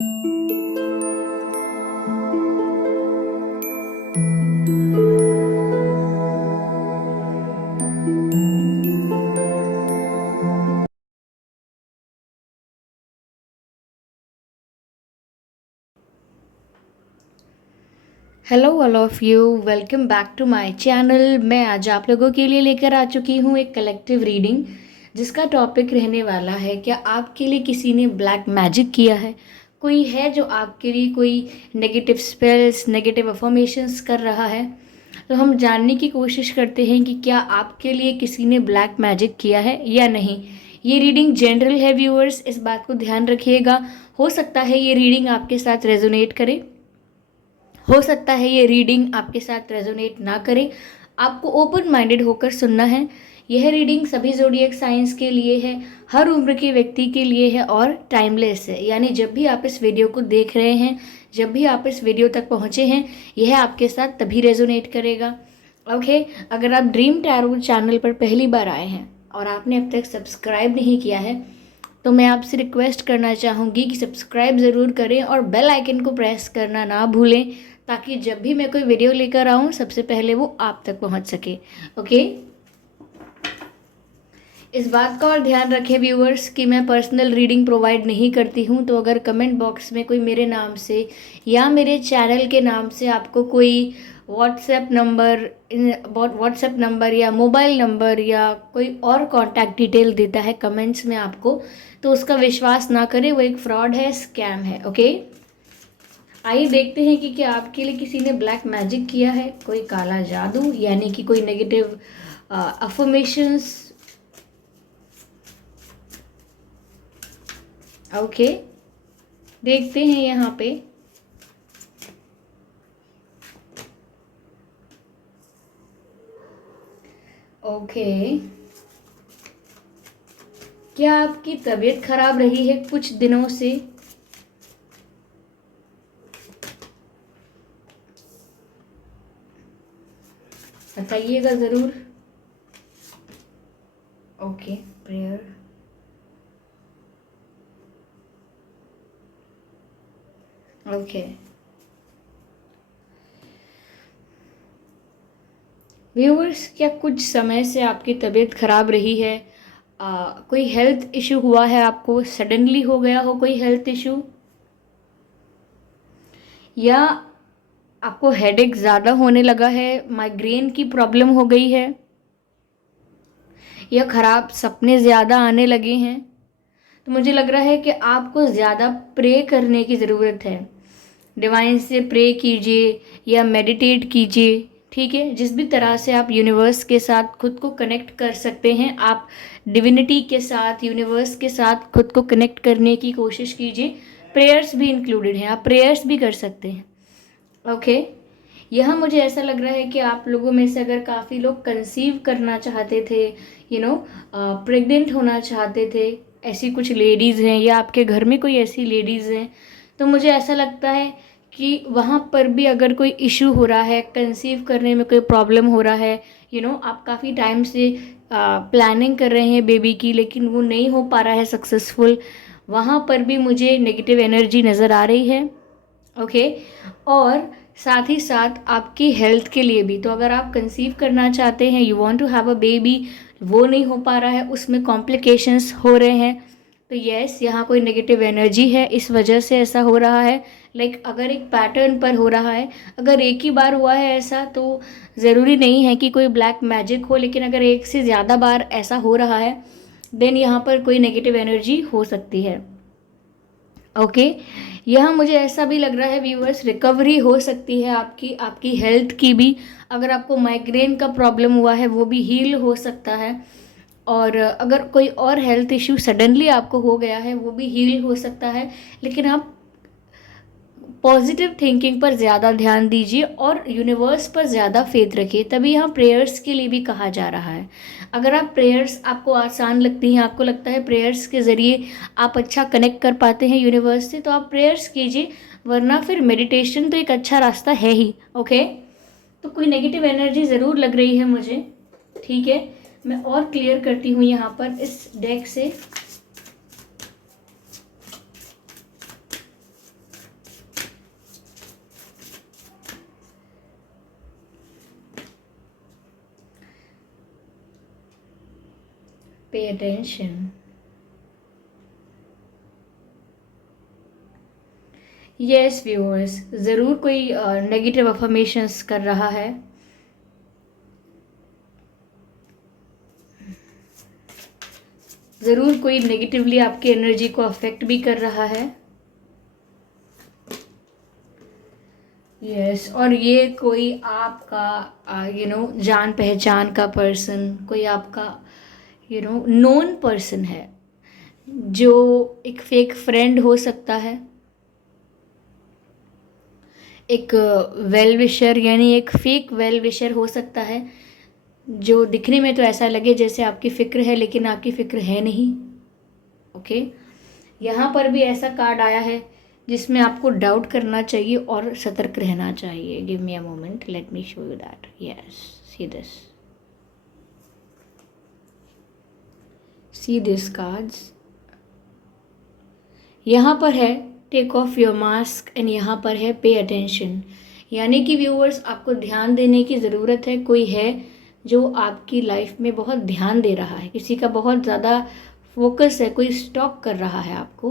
Hello all of you, welcome back to my channel. मैं आज आप लोगों के लिए लेकर आ चुकी हूँ एक कलेक्टिव रीडिंग, जिसका टॉपिक रहने वाला है क्या आपके लिए किसी ने ब्लैक मैजिक किया है। कोई है जो आपके लिए कोई नेगेटिव स्पेल्स, नेगेटिव अफर्मेशंस कर रहा है। तो हम जानने की कोशिश करते हैं कि क्या आपके लिए किसी ने ब्लैक मैजिक किया है या नहीं। ये रीडिंग जनरल है व्यूअर्स, इस बात को ध्यान रखिएगा। हो सकता है ये रीडिंग आपके साथ रेजोनेट करे, हो सकता है ये रीडिंग आपके साथ रेजोनेट ना करे। आपको ओपन माइंडेड होकर सुनना है। यह रीडिंग सभी ज़ोडिएक साइंस के लिए है, हर उम्र के व्यक्ति के लिए है और टाइमलेस है। यानी जब भी आप इस वीडियो को देख रहे हैं, जब भी आप इस वीडियो तक पहुँचे हैं, यह आपके साथ तभी रेजोनेट करेगा। ओके, अगर आप ड्रीम टैरो चैनल पर पहली बार आए हैं और आपने अब तक सब्सक्राइब नहीं किया है, तो मैं आपसे रिक्वेस्ट करना चाहूँगी कि सब्सक्राइब ज़रूर करें और बेल आइकन को प्रेस करना ना भूलें, ताकि जब भी मैं कोई वीडियो लेकर आऊँ सबसे पहले वो आप तक पहुँच सके। ओके, इस बात का और ध्यान रखें व्यूअर्स कि मैं पर्सनल रीडिंग प्रोवाइड नहीं करती हूँ। तो अगर कमेंट बॉक्स में कोई मेरे नाम से या मेरे चैनल के नाम से आपको कोई व्हाट्सएप नंबर या मोबाइल नंबर या कोई और कॉन्टैक्ट डिटेल देता है कमेंट्स में आपको, तो उसका विश्वास ना करें, वो एक फ्रॉड है, स्कैम है। ओके, आइए देखते हैं कि क्या आपके लिए किसी ने ब्लैक मैजिक किया है, कोई काला जादू, यानी कि कोई नेगेटिव अफर्मेशंस। ओके, देखते हैं यहाँ पे। ओके, क्या आपकी तबीयत खराब रही है कुछ दिनों से? बताइएगा ज़रूर। Okay, prayer. ओके व्यूअर्स, क्या कुछ समय से आपकी तबीयत खराब रही है? कोई हेल्थ इशू हुआ है आपको, सडनली हो गया हो कोई हेल्थ इशू, या आपको हेडेक ज़्यादा होने लगा है, माइग्रेन की प्रॉब्लम हो गई है, या खराब सपने ज़्यादा आने लगे हैं? तो मुझे लग रहा है कि आपको ज़्यादा प्रे करने की ज़रूरत है। डिवाइन से प्रे कीजिए या मेडिटेट कीजिए। ठीक है, जिस भी तरह से आप यूनिवर्स के साथ खुद को कनेक्ट कर सकते हैं, आप डिविनिटी के साथ, यूनिवर्स के साथ खुद को कनेक्ट करने की कोशिश कीजिए। प्रेयर्स भी इंक्लूडेड हैं, आप प्रेयर्स भी कर सकते हैं। ओके, यहाँ मुझे ऐसा लग रहा है कि आप लोगों में से अगर काफ़ी लोग कंसीव करना चाहते थे, प्रेग्नेंट होना चाहते थे, ऐसी कुछ लेडीज़ हैं, या आपके घर में कोई ऐसी लेडीज़ हैं, तो मुझे ऐसा लगता है कि वहाँ पर भी अगर कोई इशू हो रहा है, कंसीव करने में कोई प्रॉब्लम हो रहा है, आप काफ़ी टाइम से प्लानिंग कर रहे हैं बेबी की, लेकिन वो नहीं हो पा रहा है सक्सेसफुल, वहाँ पर भी मुझे नेगेटिव एनर्जी नज़र आ रही है। ओके, और साथ ही साथ आपकी हेल्थ के लिए भी, तो अगर आप कंसीव करना चाहते हैं, you want to have a baby, वो नहीं हो पा रहा है, उसमें कॉम्प्लिकेशंस हो रहे हैं, तो यस, यहाँ कोई नेगेटिव एनर्जी है, इस वजह से ऐसा हो रहा है। अगर एक पैटर्न पर हो रहा है, अगर एक ही बार हुआ है ऐसा, तो ज़रूरी नहीं है कि कोई ब्लैक मैजिक हो, लेकिन अगर एक से ज़्यादा बार ऐसा हो रहा है, देन यहाँ पर कोई नेगेटिव एनर्जी हो सकती है। ओके, यहाँ मुझे ऐसा भी लग रहा है व्यूअर्स, रिकवरी हो सकती है आपकी हेल्थ की भी। अगर आपको माइग्रेन का प्रॉब्लम हुआ है, वो भी हील हो सकता है, और अगर कोई और हेल्थ इश्यू सडनली आपको हो गया है, वो भी हील हो सकता है। लेकिन आप पॉजिटिव थिंकिंग पर ज़्यादा ध्यान दीजिए और यूनिवर्स पर ज़्यादा फेथ रखिए, तभी यहाँ प्रेयर्स के लिए भी कहा जा रहा है। अगर आप प्रेयर्स आपको आसान लगती हैं, आपको लगता है प्रेयर्स के ज़रिए आप अच्छा कनेक्ट कर पाते हैं यूनिवर्स से, तो आप प्रेयर्स कीजिए, वरना फिर मेडिटेशन तो एक अच्छा रास्ता है ही। ओके, तो कोई नेगेटिव एनर्जी ज़रूर लग रही है मुझे। ठीक है, मैं और क्लियर करती हूँ यहाँ पर इस डेक से। Pay attention. यस व्यूअर्स, ज़रूर कोई नेगेटिव अफर्मेशंस कर रहा है। ज़रूर कोई नेगेटिवली आपकी एनर्जी को अफेक्ट भी कर रहा है। यस, और ये कोई आपका जान पहचान का पर्सन, कोई आपका नोन पर्सन है, जो एक फेक फ्रेंड हो सकता है, एक वेल विशर यानी एक फेक वेल विशर हो सकता है, जो दिखने में तो ऐसा लगे जैसे आपकी फ़िक्र है लेकिन आपकी फ़िक्र है नहीं। ओके, यहाँ पर भी ऐसा कार्ड आया है जिसमें आपको डाउट करना चाहिए और सतर्क रहना चाहिए। Give me a moment, let me show you that. Yes, see this cards. यहाँ पर है take off your mask and यहाँ पर है पे अटेंशन, यानी कि व्यूअर्स आपको ध्यान देने की ज़रूरत है। कोई है जो आपकी लाइफ में बहुत ध्यान दे रहा है, किसी का बहुत ज़्यादा फोकस है, कोई स्टॉक कर रहा है आपको।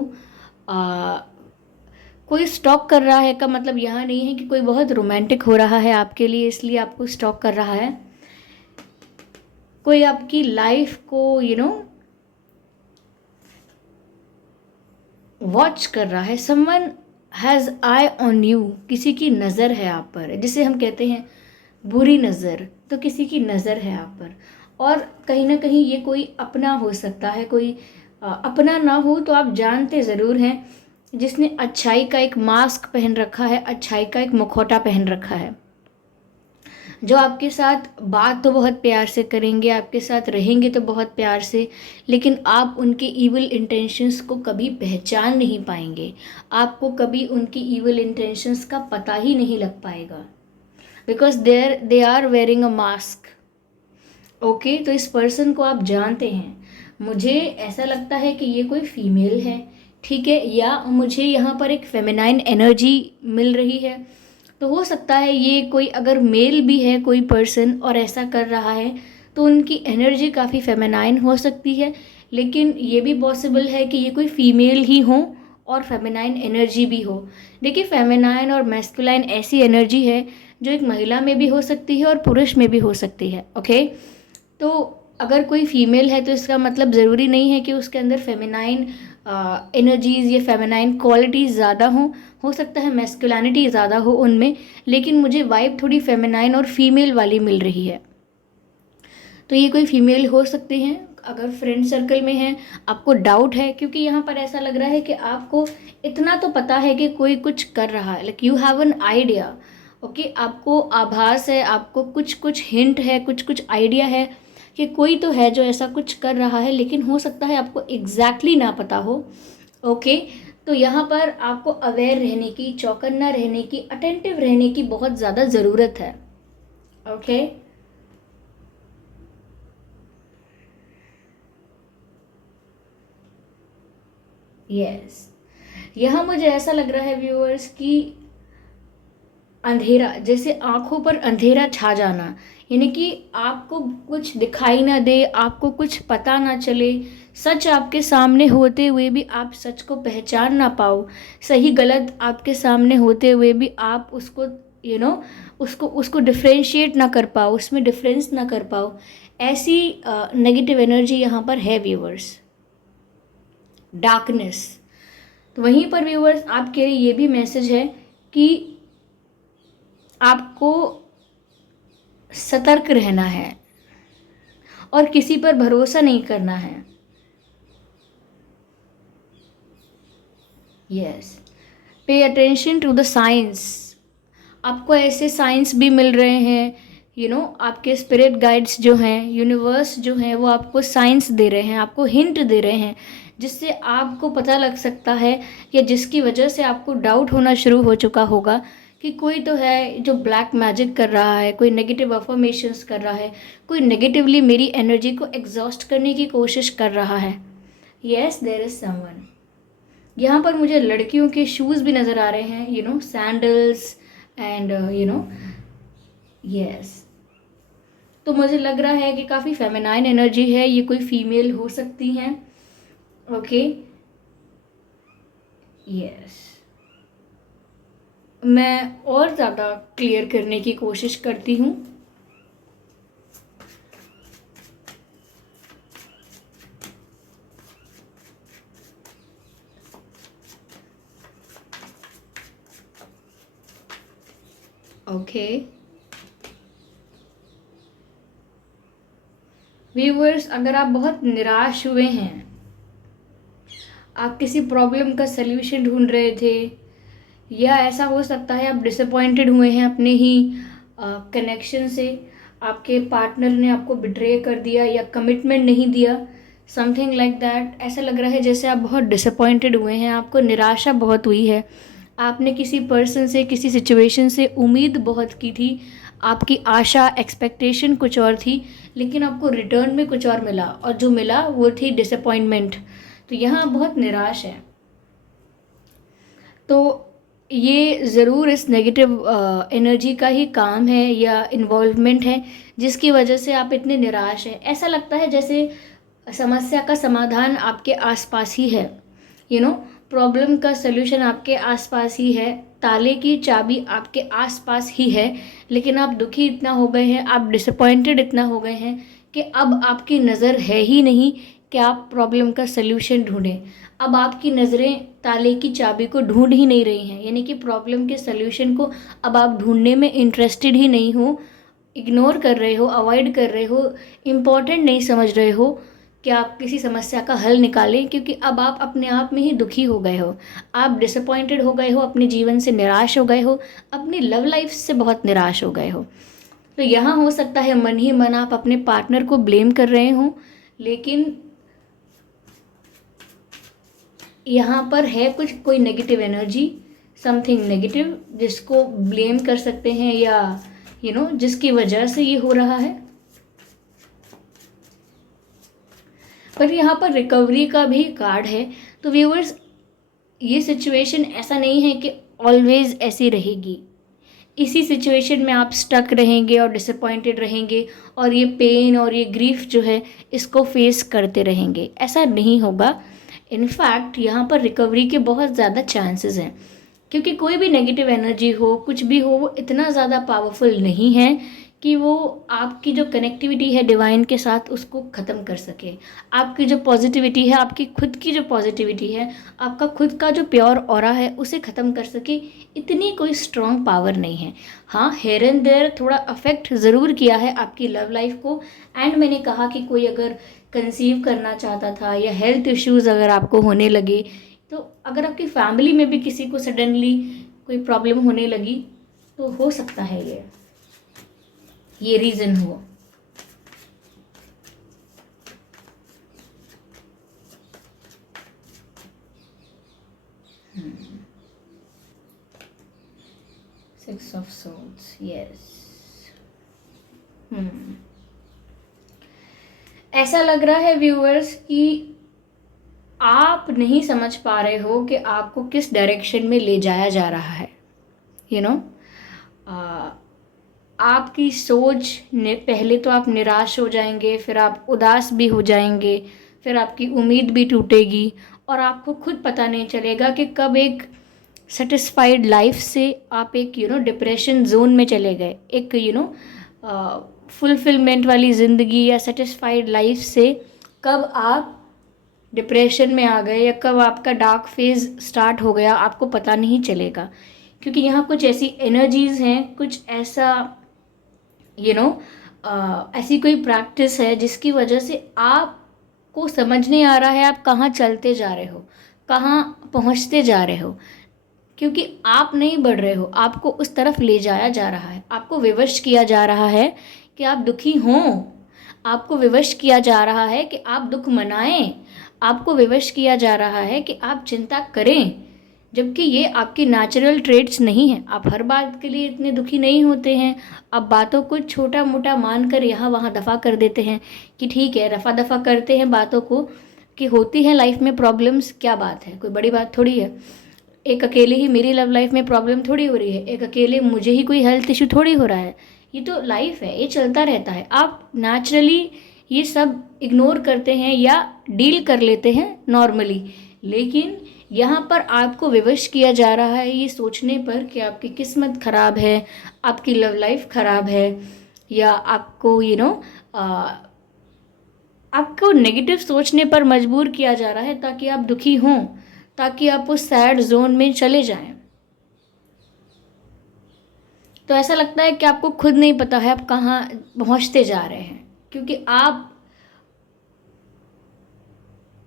कोई स्टॉक कर रहा है का मतलब यहाँ नहीं है कि कोई बहुत रोमांटिक हो रहा है आपके लिए इसलिए आपको स्टॉक कर रहा है। कोई आपकी लाइफ को वॉच कर रहा है। Someone has I on you, किसी की नज़र है आप पर, जिसे हम कहते हैं बुरी नज़र, तो किसी की नज़र है आप पर। और कहीं ना कहीं ये कोई अपना हो सकता है, कोई अपना ना हो तो आप जानते ज़रूर हैं, जिसने अच्छाई का एक मास्क पहन रखा है, अच्छाई का एक मुखौटा पहन रखा है, जो आपके साथ बात तो बहुत प्यार से करेंगे, आपके साथ रहेंगे तो बहुत प्यार से, लेकिन आप उनके ईविल इंटेंशंस को कभी पहचान नहीं पाएंगे, आपको कभी उनकी ईविल इंटेंशंस का पता ही नहीं लग पाएगा, because they are wearing a mask. Okay, तो इस पर्सन को आप जानते हैं। मुझे ऐसा लगता है कि ये कोई फीमेल है, ठीक है, या मुझे यहाँ पर एक फेमिनाइन एनर्जी मिल रही है। तो हो सकता है ये कोई अगर मेल भी है कोई पर्सन और ऐसा कर रहा है तो उनकी एनर्जी काफ़ी फेमिनाइन हो सकती है, लेकिन ये भी पॉसिबल है कि ये कोई फीमेल ही हो और फेमिनाइन एनर्जी भी हो। देखिए, फेमिनाइन और मैस्कुलाइन ऐसी एनर्जी है जो एक महिला में भी हो सकती है और पुरुष में भी हो सकती है। ओके, तो अगर कोई फीमेल है तो इसका मतलब ज़रूरी नहीं है कि उसके अंदर फेमिनाइन एनर्जीज़ या फेमिनाइन क्वालिटीज़ ज़्यादा हों। हो सकता है मैस्कुलिनिटी ज़्यादा हो उनमें, लेकिन मुझे वाइब थोड़ी फेमिनाइन और फीमेल वाली मिल रही है। तो ये कोई फीमेल हो सकते हैं। अगर फ्रेंड सर्कल में है, आपको डाउट है, क्योंकि यहाँ पर ऐसा लग रहा है कि आपको इतना तो पता है कि कोई कुछ कर रहा है, like you have an idea. Okay, आपको आभास है, आपको कुछ कुछ हिंट है, कुछ कुछ आइडिया है कि कोई तो है जो ऐसा कुछ कर रहा है, लेकिन हो सकता है आपको एग्जैक्टली ना पता हो। ओके, तो यहाँ पर आपको अवेयर रहने की, चौकन्ना रहने की, अटेंटिव रहने की बहुत ज़्यादा ज़रूरत है। ओके, यस, यहाँ मुझे ऐसा लग रहा है व्यूअर्स कि अंधेरा, जैसे आंखों पर अंधेरा छा जाना, यानी कि आपको कुछ दिखाई ना दे, आपको कुछ पता ना चले, सच आपके सामने होते हुए भी आप सच को पहचान ना पाओ, सही गलत आपके सामने होते हुए भी आप उसको उसको डिफ्रेंशिएट ना कर पाओ, उसमें डिफरेंस ना कर पाओ। ऐसी नेगेटिव एनर्जी यहाँ पर है व्यूअर्स, डार्कनेस। तो वहीं पर व्यूअर्स आपके लिए ये भी मैसेज है कि आपको सतर्क रहना है और किसी पर भरोसा नहीं करना है। Yes, pay attention to the science. आपको ऐसे साइंस भी मिल रहे हैं, आपके स्पिरिट गाइड्स जो हैं, यूनिवर्स जो हैं, वो आपको साइंस दे रहे हैं, आपको हिंट दे रहे हैं, जिससे आपको पता लग सकता है, या जिसकी वजह से आपको डाउट होना शुरू हो चुका होगा कि कोई तो है जो ब्लैक मैजिक कर रहा है, कोई नेगेटिव अफर्मेशंस कर रहा है, कोई नेगेटिवली मेरी एनर्जी को एग्जॉस्ट करने की कोशिश कर रहा है। Yes, there is someone. यहाँ पर मुझे लड़कियों के शूज़ भी नज़र आ रहे हैं, सैंडल्स एंड यस। तो मुझे लग रहा है कि काफ़ी फेमिनाइन एनर्जी है, ये कोई फीमेल हो सकती हैं। ओके, यस, मैं और ज़्यादा क्लियर करने की कोशिश करती हूँ। ओके व्यूअर्स, अगर आप बहुत निराश हुए हैं, आप किसी प्रॉब्लम का सल्यूशन ढूंढ रहे थे, या ऐसा हो सकता है आप डिसअपॉइंटेड हुए हैं अपने ही कनेक्शन से, आपके पार्टनर ने आपको बिट्रे कर दिया या कमिटमेंट नहीं दिया, समथिंग लाइक दैट। ऐसा लग रहा है जैसे आप बहुत डिसअपॉइंटेड हुए हैं, आपको निराशा बहुत हुई है। आपने किसी पर्सन से, किसी सिचुएशन से उम्मीद बहुत की थी, आपकी आशा, एक्सपेक्टेशन कुछ और थी, लेकिन आपको रिटर्न में कुछ और मिला, और जो मिला वो थी डिसअपॉइंटमेंट। तो यहाँ आप बहुत निराश हैं। तो ये ज़रूर इस नेगेटिव एनर्जी का ही काम है या इन्वॉल्वमेंट है, जिसकी वजह से आप इतने निराश हैं। ऐसा लगता है जैसे समस्या का समाधान आपके आसपास ही है, प्रॉब्लम का सलूशन आपके आसपास ही है, ताले की चाबी आपके आसपास ही है, लेकिन आप दुखी इतना हो गए हैं, आप डिसअपॉइंटेड इतना हो गए हैं कि अब आपकी नज़र है ही नहीं कि आप प्रॉब्लम का सलूशन ढूंढें। अब आपकी नज़रें ताले की चाबी को ढूंढ ही नहीं रही हैं, यानी कि प्रॉब्लम के सलूशन को अब आप ढूंढने में इंटरेस्टेड ही नहीं हो, इग्नोर कर रहे हो, अवॉइड कर रहे हो, इम्पॉर्टेंट नहीं समझ रहे हो कि आप किसी समस्या का हल निकालें, क्योंकि अब आप अपने आप में ही दुखी हो गए हो, आप डिसअपॉइंटेड हो गए हो, अपने जीवन से निराश हो गए हो, अपनी लव लाइफ से बहुत निराश हो गए हो। तो यहाँ हो सकता है मन ही मन आप अपने पार्टनर को ब्लेम कर रहे हो, लेकिन यहाँ पर है कोई नेगेटिव एनर्जी, समथिंग नेगेटिव, जिसको ब्लेम कर सकते हैं, या जिसकी वजह से ये हो रहा है। पर यहाँ पर रिकवरी का भी कार्ड है। तो व्यूअर्स, ये सिचुएशन ऐसा नहीं है कि ऑलवेज ऐसी रहेगी, इसी सिचुएशन में आप स्टक रहेंगे और डिसअपॉइंटेड रहेंगे, और ये पेन और ये ग्रीफ जो है इसको फेस करते रहेंगे, ऐसा नहीं होगा। इनफैक्ट यहाँ पर रिकवरी के बहुत ज़्यादा चांसेस हैं, क्योंकि कोई भी नेगेटिव एनर्जी हो, कुछ भी हो, वो इतना ज़्यादा पावरफुल नहीं है कि वो आपकी जो कनेक्टिविटी है डिवाइन के साथ उसको ख़त्म कर सके। आपकी जो पॉजिटिविटी है, आपकी खुद की जो पॉजिटिविटी है, आपका खुद का जो प्योर ऑरा है, उसे ख़त्म कर सके, इतनी कोई स्ट्रॉन्ग पावर नहीं है। हाँ, हेयर एंड देयर थोड़ा अफेक्ट ज़रूर किया है आपकी लव लाइफ को। एंड मैंने कहा कि कोई अगर कंसीव करना चाहता था, या हेल्थ इश्यूज़ अगर आपको होने लगे, तो अगर आपकी फैमिली में भी किसी को सडनली कोई प्रॉब्लम होने लगी, तो हो सकता है ये रीज़न हो। Six of souls, yes. ऐसा लग रहा है व्यूअर्स कि आप नहीं समझ पा रहे हो कि आपको किस डायरेक्शन में ले जाया जा रहा है। आपकी सोच ने पहले तो आप निराश हो जाएंगे, फिर आप उदास भी हो जाएंगे, फिर आपकी उम्मीद भी टूटेगी, और आपको खुद पता नहीं चलेगा कि कब एक सेटिस्फाइड लाइफ से आप एक डिप्रेशन जोन में चले गए। एक फुलफिलमेंट वाली ज़िंदगी या सेटिस्फाइड लाइफ से कब आप डिप्रेशन में आ गए, या कब आपका डार्क फेज स्टार्ट हो गया, आपको पता नहीं चलेगा। क्योंकि यहाँ कुछ ऐसी एनर्जीज़ हैं, कुछ ऐसा ऐसी कोई प्रैक्टिस है जिसकी वजह से आपको समझ नहीं आ रहा है आप कहाँ चलते जा रहे हो, कहाँ पहुँचते जा रहे हो, क्योंकि आप नहीं बढ़ रहे हो, आपको उस तरफ ले जाया जा रहा है। आपको विवश किया जा रहा है कि आप दुखी हों, आपको विवश किया जा रहा है कि आप दुख मनाएं, आपको विवश किया जा रहा है कि आप चिंता करें, जबकि ये आपकी नेचुरल ट्रेड्स नहीं हैं। आप हर बात के लिए इतने दुखी नहीं होते हैं। आप बातों को छोटा मोटा मानकर यहाँ वहाँ दफ़ा कर देते हैं कि ठीक है, रफ़ा दफ़ा करते हैं बातों को, कि होती है लाइफ में प्रॉब्लम्स, क्या बात है, कोई बड़ी बात थोड़ी है। एक अकेले ही मेरी लव लाइफ में प्रॉब्लम थोड़ी हो रही है, एक अकेले मुझे ही कोई हेल्थ इशू थोड़ी हो रहा है, ये तो लाइफ है, ये चलता रहता है। आप नेचुरली ये सब इग्नोर करते हैं या डील कर लेते हैं नॉर्मली, लेकिन यहाँ पर आपको विवश किया जा रहा है ये सोचने पर कि आपकी किस्मत ख़राब है, आपकी लव लाइफ ख़राब है, या आपको आपको नेगेटिव सोचने पर मजबूर किया जा रहा है ताकि आप दुखी हों, ताकि आप उस सैड जोन में चले जाएं। तो ऐसा लगता है कि आपको खुद नहीं पता है आप कहाँ पहुँचते जा रहे हैं, क्योंकि आप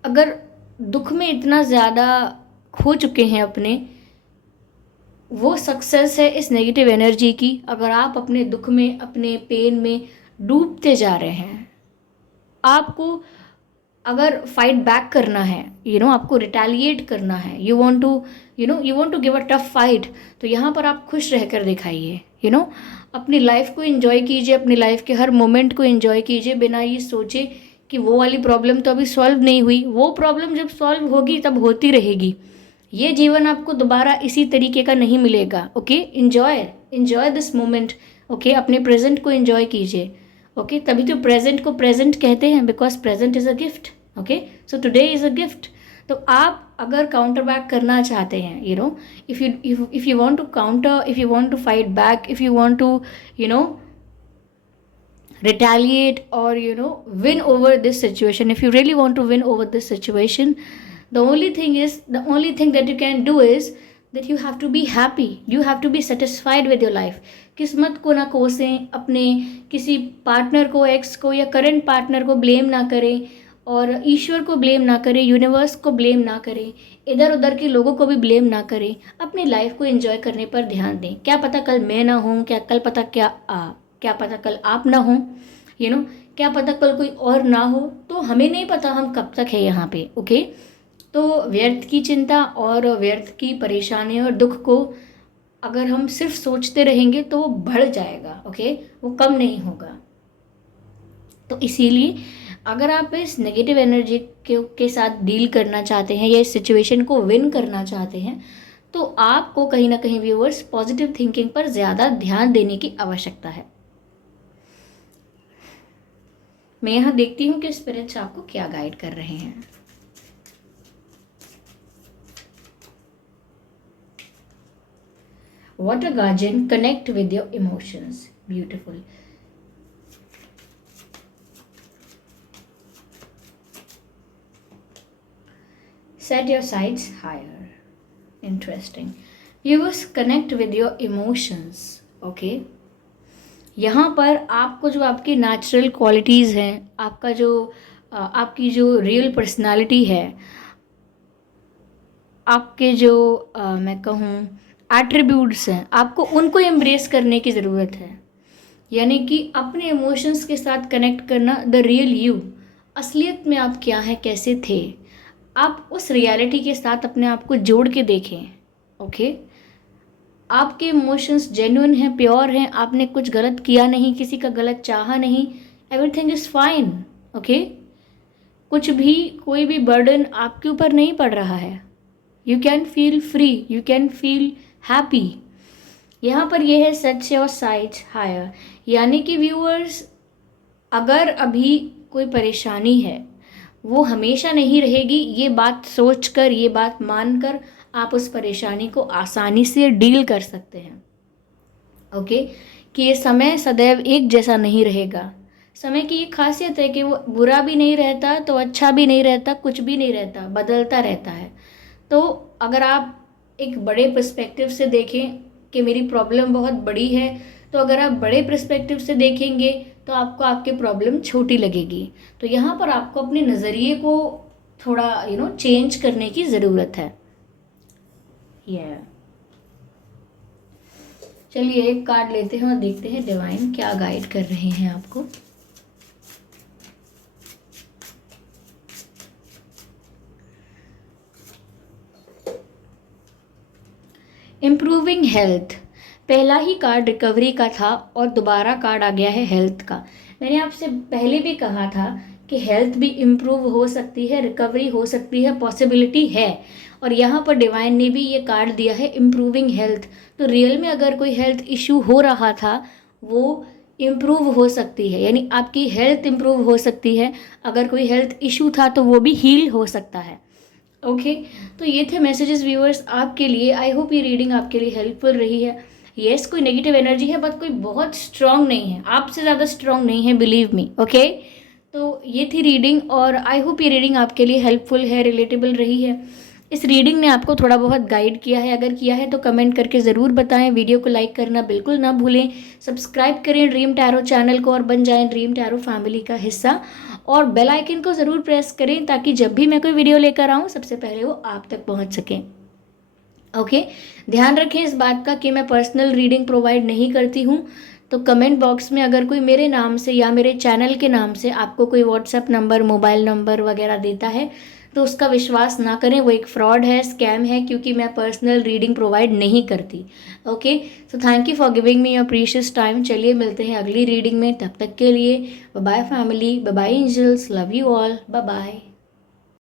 अगर दुख में इतना ज़्यादा खो चुके हैं अपने, वो सक्सेस है इस नेगेटिव एनर्जी की। अगर आप अपने दुख में, अपने पेन में डूबते जा रहे हैं, आपको अगर फाइट बैक करना है, आपको रिटेलिएट करना है, you want to give a tough fight, तो यहाँ पर आप खुश रहकर दिखाइए। अपनी लाइफ को एंजॉय कीजिए, अपनी लाइफ के हर मोमेंट को एंजॉय कीजिए, बिना ये सोचे कि वो वाली प्रॉब्लम तो अभी सॉल्व नहीं हुई, वो प्रॉब्लम जब सॉल्व होगी तब होती रहेगी। ये जीवन आपको दोबारा इसी तरीके का नहीं मिलेगा। Okay, enjoy this moment. Okay, अपने प्रेजेंट को एंजॉय कीजिए। ओके, तभी तो प्रेजेंट को प्रेजेंट कहते हैं, because present is a gift. Okay, so today is a gift. तो आप अगर काउंटर बैक करना चाहते हैं, if you want to counter, if you want to fight back, if you want to retaliate, or win over this situation, if you really want to win over this situation, the only thing that you can do is that you have to be happy, you have to be satisfied with your life. किस्मत को ना कोसें, अपने किसी partner को, x को या current partner को blame ना करें, और ईश्वर को ब्लेम ना करें, यूनिवर्स को ब्लेम ना करें, इधर उधर के लोगों को भी ब्लेम ना करें। अपनी लाइफ को एंजॉय करने पर ध्यान दें। क्या पता कल मैं ना हूँ, क्या पता कल आप ना हो, क्या पता कल कोई और ना हो, तो हमें नहीं पता हम कब तक है यहाँ पे। ओके, तो व्यर्थ की चिंता और व्यर्थ की परेशानी और दुख को अगर हम सिर्फ सोचते रहेंगे तो वो बढ़ जाएगा। ओके, वो कम नहीं होगा। तो इसीलिए अगर आप इस नेगेटिव एनर्जी के साथ डील करना चाहते हैं या इस सिचुएशन को विन करना चाहते हैं, तो आपको कहीं ना कहीं व्यूअर्स पॉजिटिव थिंकिंग पर ज़्यादा ध्यान देने की आवश्यकता है। मैं यहाँ देखती हूँ कि स्पिरिट्स आपको क्या गाइड कर रहे हैं। Water Guardian, connect with your emotions. Beautiful. Set your sights higher. Interesting. Viewers, connect with your emotions. Okay. यहाँ पर आपको जो आपकी नेचुरल क्वालिटीज़ हैं, आपकी जो रियल पर्सनालिटी है, आपके जो मैं कहूँ एट्रीब्यूट्स हैं, आपको उनको एम्ब्रेस करने की ज़रूरत है। यानी कि अपने इमोशंस के साथ कनेक्ट करना, द रियल यू, असलियत में आप क्या हैं, कैसे थे, आप उस रियलिटी के साथ अपने आप को जोड़ के देखें। ओके, आपके इमोशंस जेन्युइन हैं, प्योर हैं, आपने कुछ गलत किया नहीं, किसी का गलत चाहा नहीं, एवरीथिंग इज़ फाइन। ओके, कोई भी बर्डन आपके ऊपर नहीं पड़ रहा है। You can feel free, you can feel happy. यहाँ पर यह है सेट योर साइट्स हायर, यानी कि व्यूअर्स, अगर अभी कोई परेशानी है वो हमेशा नहीं रहेगी। ये बात सोचकर, ये बात मानकर आप उस परेशानी को आसानी से डील कर सकते हैं। ओके, कि ये समय सदैव एक जैसा नहीं रहेगा। समय की ये खासियत है कि वो बुरा भी नहीं रहता तो अच्छा भी नहीं रहता, कुछ भी नहीं रहता, बदलता रहता है। तो अगर आप एक बड़े पर्सपेक्टिव से देखें कि मेरी प्रॉब्लम बहुत बड़ी है, तो अगर आप बड़े पर्सपेक्टिव से देखेंगे तो आपको आपकी प्रॉब्लम छोटी लगेगी। तो यहाँ पर आपको अपने नज़रिए को थोड़ा चेंज करने की ज़रूरत है। चलिए एक कार्ड लेते हैं और देखते हैं डिवाइन क्या गाइड कर रहे हैं आपको। इम्प्रूविंग हेल्थ, पहला ही कार्ड रिकवरी का था और दोबारा कार्ड आ गया है हेल्थ का। मैंने आपसे पहले भी कहा था कि हेल्थ भी इम्प्रूव हो सकती है, रिकवरी हो सकती है, पॉसिबिलिटी है। और यहाँ पर डिवाइन ने भी ये कार्ड दिया है इम्प्रूविंग हेल्थ। तो रियल में अगर कोई हेल्थ इशू हो रहा था वो इम्प्रूव हो सकती है, यानी आपकी हेल्थ इम्प्रूव हो सकती है। अगर कोई हेल्थ इशू था तो वो भी हील हो सकता है। ओके, तो ये थे मैसेजेस व्यूअर्स आपके लिए। आई होप ये रीडिंग आपके लिए हेल्पफुल रही है। येस, कोई नेगेटिव एनर्जी है बट कोई बहुत स्ट्रांग नहीं है, आपसे ज़्यादा स्ट्रांग नहीं है, बिलीव मी। ओके, तो ये थी रीडिंग और आई होप ये रीडिंग आपके लिए हेल्पफुल है, रिलेटेबल रही है। इस रीडिंग ने आपको थोड़ा बहुत गाइड किया है, अगर किया है तो कमेंट करके ज़रूर बताएं। वीडियो को लाइक करना बिल्कुल ना भूलें। सब्सक्राइब करें ड्रीम टैरो चैनल को और बन जाएं ड्रीम टैरो फैमिली का हिस्सा। और बेल आइकन को ज़रूर प्रेस करें ताकि जब भी मैं कोई वीडियो लेकर आऊँ सबसे पहले वो आप तक पहुँच सकें। ओके, ध्यान रखें इस बात का कि मैं पर्सनल रीडिंग प्रोवाइड नहीं करती हूँ। तो कमेंट बॉक्स में अगर कोई मेरे नाम से या मेरे चैनल के नाम से आपको कोई व्हाट्सएप नंबर, मोबाइल नंबर वगैरह देता है तो उसका विश्वास ना करें, वो एक फ्रॉड है, स्कैम है, क्योंकि मैं पर्सनल रीडिंग प्रोवाइड नहीं करती। Okay, so thank you for giving me your precious time. चलिए मिलते हैं अगली रीडिंग में, तब तक के लिए bye bye family, bye bye angels, love you all, bye bye.